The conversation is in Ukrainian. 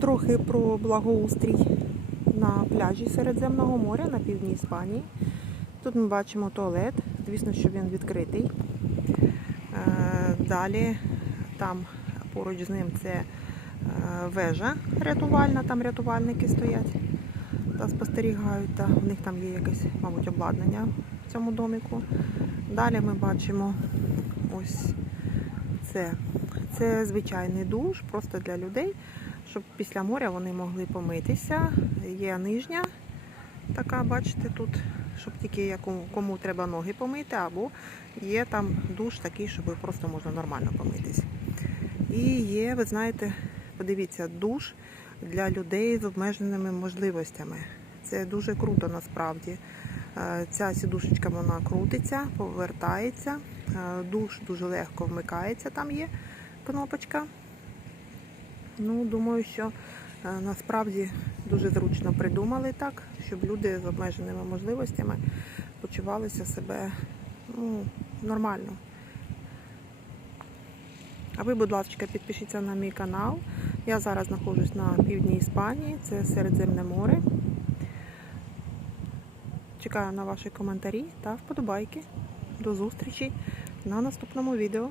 трохи про благоустрій на пляжі Середземного моря на півдні Іспанії. Тут ми бачимо туалет. Звісно, що він відкритий. Е, Далі там поруч з ним це е, вежа рятувальна, там рятувальники стоять та спостерігають. Та в них там є якесь, мабуть, обладнання в цьому доміку. Далі ми бачимо ось це. Це звичайний душ, просто для людей, щоб після моря вони могли помитися. Є нижня така, бачите, тут, щоб тільки кому треба ноги помити, або є там душ такий, щоб просто можна нормально помитись. І є, ви знаєте, подивіться, душ для людей з обмеженими можливостями. Це дуже круто насправді. Е, Ця сідушечка вона крутиться, повертається. Е, Душ дуже легко вмикається, там є кнопочка. Ну, думаю, що е, насправді дуже зручно придумали так, щоб люди з обмеженими можливостями почувалися себе ну, нормально. А ви, будь ласка, підпишіться на мій канал. Я зараз знаходжусь на півдні Іспанії, це Середземне море. Чекаю на ваші коментарі та вподобайки. До зустрічі на наступному відео.